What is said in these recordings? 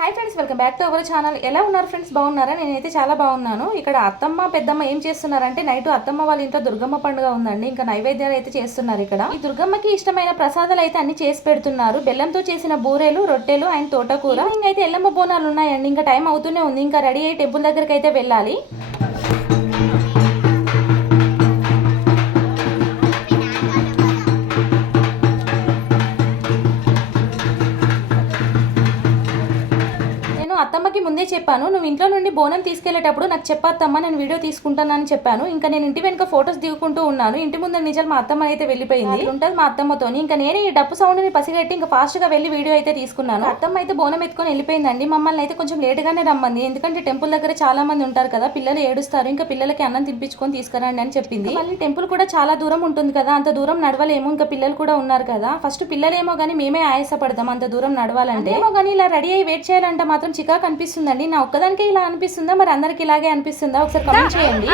Hi friends welcome back to our channel ఎలా ఉన్నారు friends బాగున్నారా? నేనైతే చాలా బాగున్నాను. ఇక్కడ అత్తమ్మ పెద్దమ్మ ఏం చేస్తున్నారంటే నైట్ అత్తమ్మ వాళ్ళ ఇంట్లో దుర్గమ్మ పండుగ ఉందండి. ఇంకా నైవేద్యాలు అయితే చేస్తున్నారు ఇక్కడ. ఈ దుర్గమ్మకి ఇష్టమైన ప్రసాదాలు అయితే అన్ని చేసి పెడుతున్నారు. బెల్లంతో చేసిన బూరెలు రొట్టెలు అండ్ తోటకూర. ఇంకైతే ఎల్లమ్మ బోనాలు ఉన్నాయండి. ఇంకా టైం అవుతూనే ఉంది. ఇంకా రెడీ అయ్యి టెంపుల్ దగ్గరికి అయితే వెళ్ళాలి. చెప్పాను. నువ్వు ఇంట్లో నుండి బోనం తీసుకెళ్ళేటప్పుడు నాకు చెప్పత్తమ్మ నేను వీడియో తీసుకుంటానని చెప్పాను. ఇంకా నేను ఇంటి వెనుక ఫొటోస్ దిగుకుంటూ ఉన్నాను. ఇంటి ముందు నిజాలు మా అత్తమ్మ అయితే వెళ్ళిపోయింది. ఉంటుంది మా అత్తమ్మతో ఇంకా నేను ఈ డప్పు సౌండ్ని పసిగట్టి ఇంకా ఫాస్ట్గా వెళ్ళి వీడియో అయితే తీసుకున్నాను. అత్తమ్మ అయితే బోనం ఎత్తుకొని వెళ్ళిపోయిందండి. మమ్మల్ని అయితే కొంచెం లేట్ గానే రమ్మంది. ఎందుకంటే టెంపుల్ దగ్గర చాలా మంది ఉంటారు కదా పిల్లలు ఏడుస్తారు. ఇంకా పిల్లలకి అన్నం తినిపించుకొని తీసుకురండి అని చెప్పింది. మళ్ళీ టెంపుల్ కూడా చాలా దూరం ఉంటుంది కదా అంత దూరం నడవలేము. ఇంకా పిల్లలు కూడా ఉన్నారు కదా. ఫస్ట్ పిల్లలేమో కానీ మేమే ఆయాసపడతాం అంత దూరం నడవాలంటే. ఏమో కానీ ఇలా రెడీ అయ్యి వెయిట్ చేయాలంటే మాత్రం చికాకు అనిపిస్తుందండి. నా ఒక్కదానికి ఇలా అనిపిస్తుందా? మరి అందరికి ఇలాగే అనిపిస్తుందా? ఒకసారి కమెంట్ చేయండి.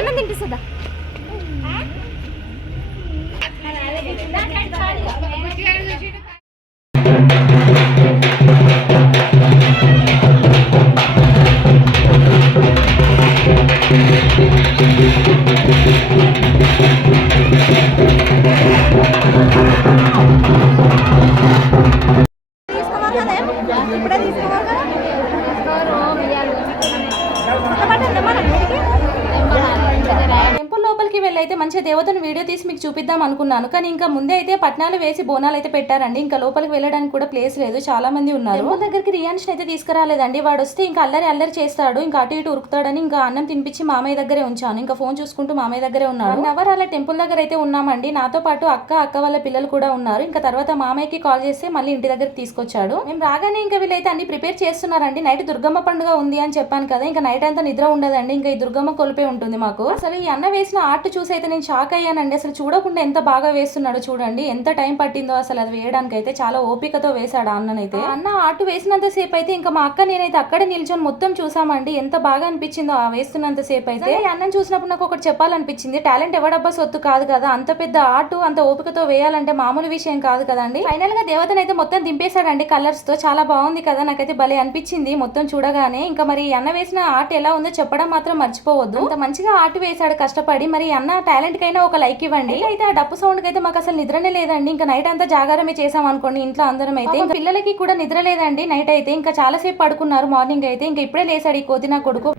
అయితే మంచిగా దేవతను వీడియో తీసి మీకు చూపిద్దాం అనుకున్నాను. కానీ ఇంకా ముందే అయితే పట్నాలు వేసి బోనాలు అయితే పెట్టారండి. ఇంకా లోపలికి వెళ్ళడానికి కూడా ప్లేస్ లేదు. చాలా మంది ఉన్నారు. టెంపుల్ దగ్గరికి రియాన్షన్ అయితే తీసుకురాలేదండి. వాడు వస్తే ఇంకా అల్లరి అల్లరి చేస్తాడు. ఇంకా అటు ఇటు ఉరుకుతాడని ఇంకా అన్నం తినిపించి మామయ్య దగ్గరే ఉంచాను. ఇంకా ఫోన్ చూసుకుంటూ మామయ్య దగ్గరే ఉన్నాడు. వన్ అవర్ అలా టెంపుల్ దగ్గర అయితే ఉన్నామండి. నాతో పాటు అక్క అక్క వాళ్ళ పిల్లలు కూడా ఉన్నారు. ఇంకా తర్వాత మామయ్యకి కాల్ చేస్తే మళ్ళీ ఇంటి దగ్గరికి తీసుకొచ్చాడు. మేము రాగానే ఇంకా వీళ్ళైతే అన్ని ప్రిపేర్ చేస్తున్నారండి. నైట్ దుర్గమ్మ పండుగ ఉంది అని చెప్పాను కదా. ఇంకా నైట్ అంతా నిద్ర ఉండదండి. ఇంకా ఈ దుర్గమ్మ కొలిపే ఉంటుంది మాకు. అసలు ఈ అన్న వేసిన ఆర్ట్ చూసి అయితే నేను షాక్ అయ్యానండి. అసలు చూడకుండా ఎంత బాగా వేస్తున్నాడో చూడండి. ఎంత టైం పట్టిందో అసలు అది వేయడానికి అయితే చాలా ఓపికతో వేశాడు అన్ననైతే. అన్న ఆర్ట్ వేసినంత సేపు అయితే ఇంకా మా అక్క నేనైతే అక్కడే నిల్చొని మొత్తం చూసామండి. ఎంత బాగా అనిపించిందో ఆ వేస్తున్నంత సేపు అయితే ఈ అన్నం చూసినప్పుడు నాకు ఒకటి చెప్పాలనిపించింది. టాలెంట్ ఎవడబ్బా సొత్తు కాదు కదా. అంత పెద్ద ఆర్ట్ అంత ఓపికతో వేయాలంటే మామూలు విషయం కాదు కదండి. ఫైనల్గా దేవతను అయితే మొత్తం దింపేశాడండి కలర్స్తో. చాలా బాగుంది కదా. నాకైతే భలే అనిపించింది మొత్తం చూడగానే. ఇంకా మరి అన్న వేసిన ఆర్ట్ ఎలా ఉందో చెప్పడం మాత్రం మర్చిపోవద్దు. అంత మంచిగా ఆర్ట్ వేశాడు కష్టపడి. మరి అన్న టాలెంట్ కైనా ఒక లైక్ ఇవ్వండి. అయితే ఆ డప్పు సౌండ్కి అయితే మాకు అసలు నిద్రనే లేదండి. ఇంకా నైట్ అంతా జాగారమే చేసాం అనుకోండి ఇంట్లో అందరం అయితే ఇంకా పిల్లలకి కూడా నిద్ర లేదండి నైట్ అయితే. ఇంకా చాలా సేపు పడుకున్నారు మార్నింగ్ అయితే. ఇంకా ఇప్పుడే లేసాడు ఈ కోతి నా కొడుకు.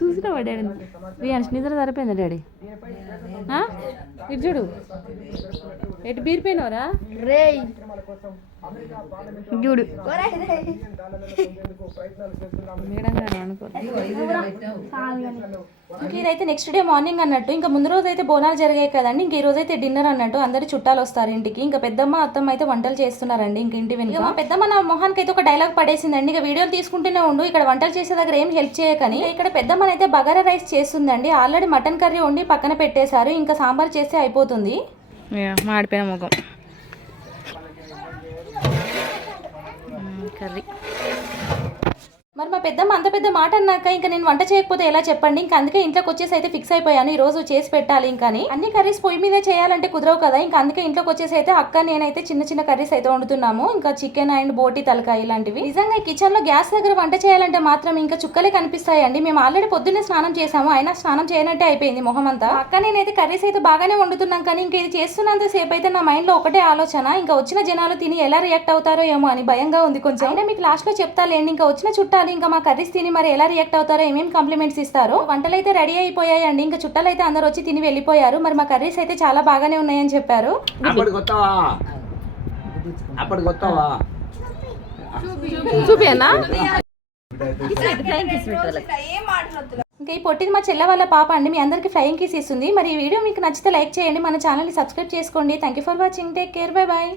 చూసినావా డాడీ? నిద్ర సరిపోయిందా డాడీ? ఆ? ఇటు చూడు. ఎటు బీరిపోయినవరా? రేయ్. ఇంక ఇదైతే నెక్స్ట్ డే మార్నింగ్ అన్నట్టు ఇంకా ముందు రోజు అయితే బోనాలు జరిగాయి కదండి ఇంక ఈ రోజు అయితే డిన్నర్ అన్నట్టు అందరు చుట్టాలు వస్తారు ఇంటికి. ఇంకా పెద్దమ్మ అత్తమ్మ అయితే వంటలు చేస్తున్నారండి ఇంక ఇంటి వెనుక. మా పెద్దమ్మ నా మొహానికి అయితే ఒక డైలాగ్ పడేసిందండి. ఇక వీడియోలు తీసుకుంటూనే ఉండు ఇక్కడ వంటలు చేసే దగ్గర ఏం హెల్ప్ చేయకని. ఇక్కడ పెద్దమ్మని అయితే బగారా రైస్ చేస్తుందండి. ఆల్రెడీ మటన్ కర్రీ వండి పక్కన పెట్టేశారు ఇంకా సాంబార్ చేస్తే అయిపోతుంది. మాడిపోయిన ముఖం. కర్రీ మరి మా పెద్దమ్మ అంత పెద్ద మాట అన్నాక ఇంకా నేను వంట చేయకపోతే ఎలా చెప్పండి? ఇంకా అందుకే ఇంట్లోకి వచ్చేసి అయితే ఫిక్స్ అయిపోయాను. ఈ రోజు చేసి పెట్టాలి ఇంకా అన్ని కర్రీస్ పొయ్యి మీదే చేయాలంటే కుదరవు కదా. ఇంకా అందుకే ఇంట్లోకి వచ్చేసి అయితే అక్క నేనైతే చిన్న చిన్న కర్రీస్ అయితే వండుతున్నాము. ఇంకా చికెన్ అండ్ బోటి తలకాయ ఇలాంటివి. నిజంగా కిచెన్లో గ్యాస్ దగ్గర వంట చేయాలంటే మాత్రం ఇంకా చుక్కలే కనిపిస్తాయండి. మేము ఆల్రెడీ పొద్దున్నే స్నానం చేసాము అయినా స్నానం చేయనట్టే అయిపోయింది మొహం అంతా అక్క నేనైతే కర్రీస్ అయితే బాగానే వండుతున్నాం కానీ ఇంకా ఇది చేస్తున్నంత సేపు అయితే నా మైండ్లో ఒకటే ఆలోచన. ఇంకా వచ్చిన జనాలు తిని ఎలా రియాక్ట్ అవుతారో ఏమో అని భయంగా ఉంది కొంచెం. అయినా మీకు లాస్ట్లో చెప్తాలేండి ఇంకా వచ్చిన చుట్టాలు ఇంకా మా కర్రీస్ తిని మరి ఎలా రియాక్ట్ అవుతారో ఏమేమి కాంప్లిమెంట్స్ ఇస్తారో వంటలు అయితే రెడీ అయిపోయాయండి. ఇంకా చుట్టాలు అయితే అందరూ వచ్చి తిని వెళ్ళిపోయారు. మరి మా కర్రీస్ అయితే చాలా బాగానే ఉన్నాయని చెప్పారు. ఇంకా ఈ పొట్టిది మా చెల్ల వాళ్ళ పాప అండి. మీ అందరికి ఫ్లయింగ్ కీస్ ఇస్తుంది. మరి ఈ వీడియో మీకు నచ్చితే లైక్ చేయండి. మన ఛానల్ని సబ్స్క్రైబ్ చేసుకోండి. Thank you for watching take care bye bye